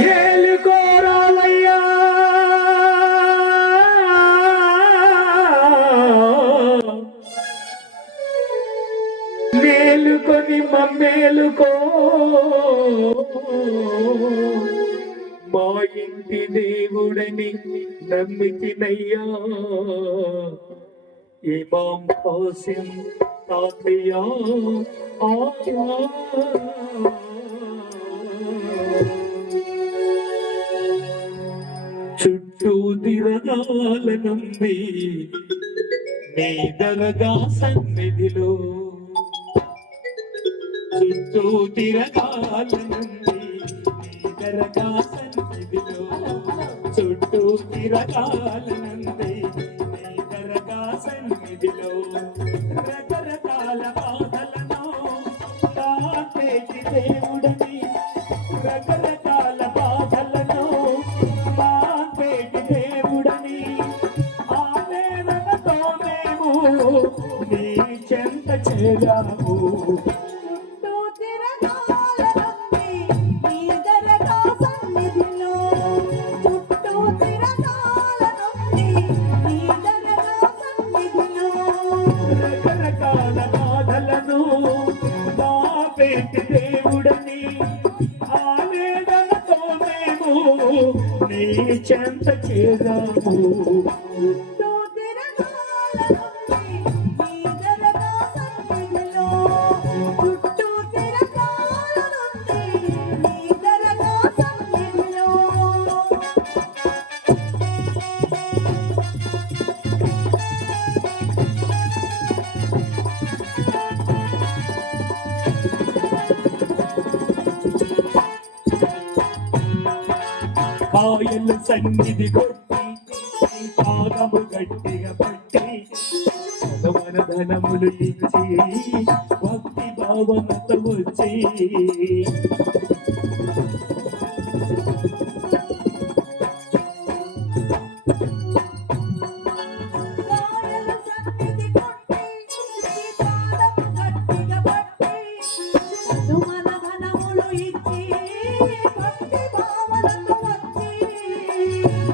ఏలుకోరాలయ్యా మేలుకొని మమ్మేలుకో మా ఇంటి దేవుడని నమ్మితినయ్యా ఇమాం ఖాసిం తాతయ్యా చుట్టూ తిరగాలనుంది నీ దరగా సన్నిధిలో చుట్టూ తిరగాలనుంది నీ దరగా సన్నిధిలో చుట్టూ తిరగాలనుంది నీ దరగా సన్నిధిలో రకరకాల బాధలను దాటేటి దేవుడని రకరకాల బాధలను దాటేటి దేవుడని ఆవేదనతో మేము నీ చెంత చేరాము దేవుడని ఆవేదనతో మేము నీ చెంత చేరాము కాయలు సన్నిధి కొట్టి పాదము గట్టిగా పట్టి మన ధనములు ఇచ్చి భక్తి భావనతో వచ్చి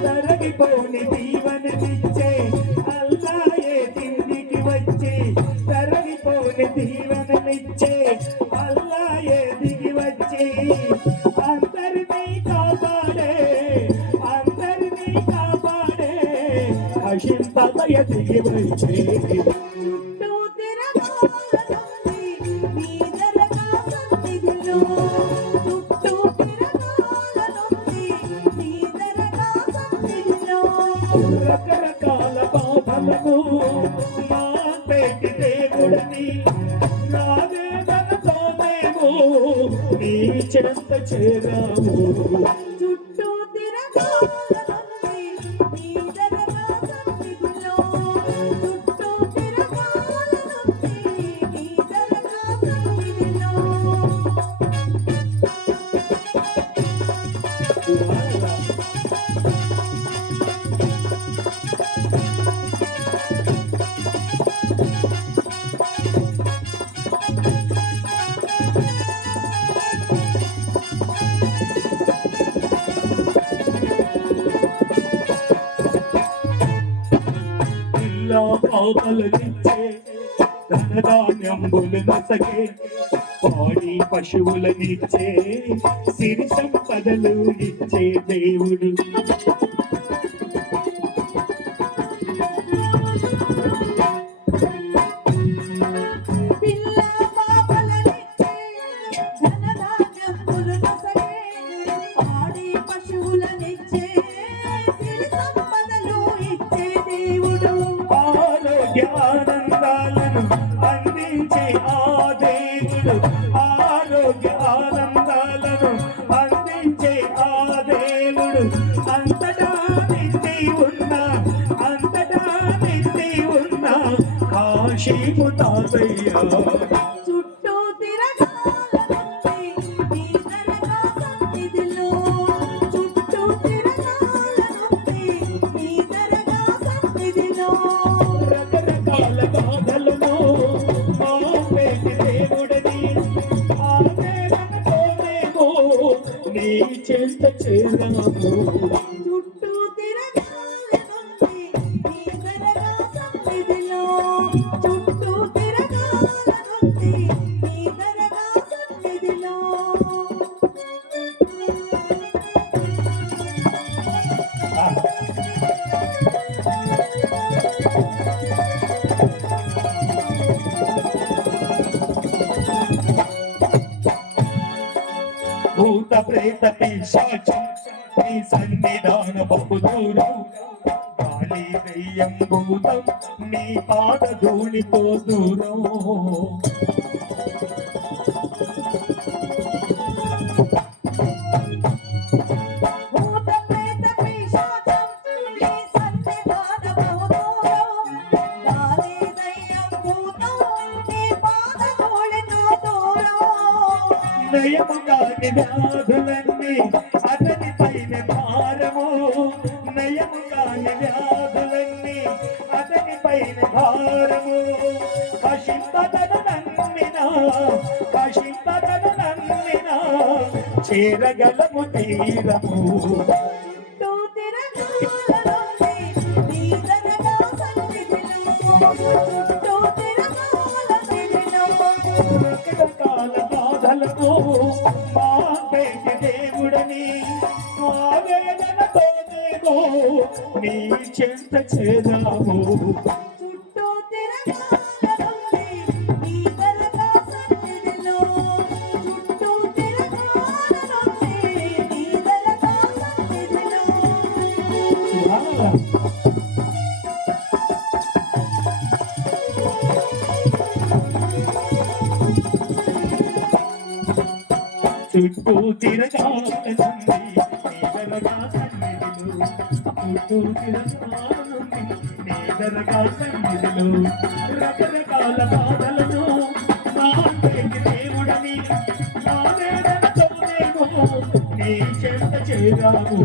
తరగిపోని దీవెననిచ్చే అల్లాయే కిందికి వచ్చి తరగిపోని దీవెననిచ్చే అల్లాయే దిగి వచ్చి అందరినీ కాపాడే అశింతమయ దిగి వచ్చి రకరకాల బాధలను మాపేటి దేవుడని నావేదనతో మేము నీ చెంత చేరాము చుట్టూ పాపలనిచ్చే ధనధాన్యంబులు నసగే పాడి పశువులనిచ్చే సిరి సంపదలు ఇచ్చే దేవుడు ఆనందాలను అందించే ఆ దేవుడు ఆరోగ్య ఆనందాలను అందించే ఆ దేవుడు అంతటా నిండి ఉన్న కాశీపు తాతయ్య నీ చెంత చేరాము. చుట్టూ తిరగాలనుంది నీ దరగా సన్నిధిలో, చుట్టూ తిరగాలనుంది నీ దరగా సన్నిధిలో. భూత ప్రేత పిశాచం నీ సన్నిధాన బహు దూరం, గాలి దెయ్యం భూతం నీ పాద ధూళితో దూరం. భూత ప్రేత పిశాచం నీ సన్నిధాన బహు దూరం, గాలి దయ్యం భూతం నీ పాద ధూళితో దూరం. నయము కాని వ్యాధులన్నీ అతని పైన భారము, నయము కాని వ్యాధులన్నీ అతని పైన భారము. కషింపదను నమ్మినా, కషింపదను నమ్మినా చేరగలము తీరము. చుట్టూ తిరగాలనుంది నీ దరగా సన్నిధిలో, చుట్టూ తిరగాలనుందిలో. రకరకాల బాధలకు మా పేటి దేవుడని, ఆవేదనతోనేమో నీ చెంత చేరాము. చుట్టూ తిరగాలనుంది నీ దరగా సన్నిధిలో, చుట్టూ తిరగాలనుంది నీ దరగా సన్నిధిలో. చుట్టూ తిరగాలనుంది నీ దరగా సన్నిధిలో, చుట్టూ తిరగాలనుంది నీ దరగా సన్నిధిలో. రకరకాల బాధలను మా పేటి దేవుడని, ఆవేదనతోనేమో నీ చెంత చేరాము.